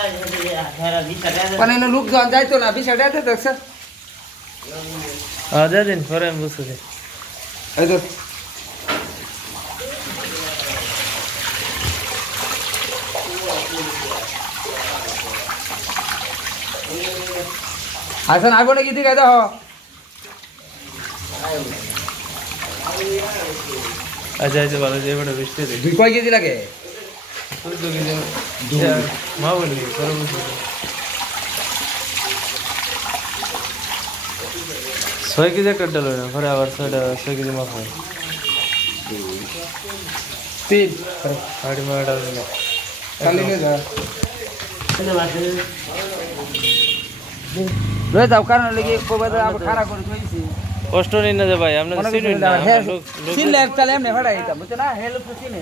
પણ એનો લુક જોવા જાય તો ના બી સડ્યા તો દક્ષ હા દે દે ને ફરે એમ બસું છે એ તો હાસન આગો ને કીધી કહેતો હો અજય છે બાલા જે બડે વિશ્તે દે ભીખવા કીધી લાગે ছয় কেজি একটা ডাল না ঘরে আবার ছয়টা ছয় কেজি মাছ হয় তিন সাড়ে বারো ডাল না লয়ে যাও কারণ লেগে কইবা আবার খাড়া করে থইছি কষ্ট নেই না যে ভাই আপনি চিনেন না হ্যাঁ চিনলে তাহলে এমনি ভাড়া দিতাম বুঝছো না হেল্প চিনে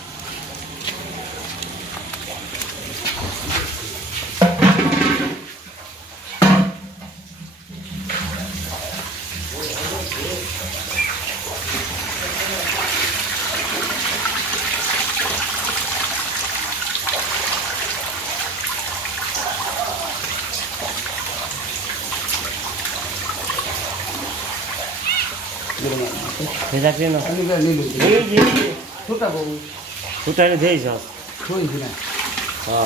那个，谁家的呢？这个李六。哎哎哎，土菜不？土菜都得交。可以进来。啊。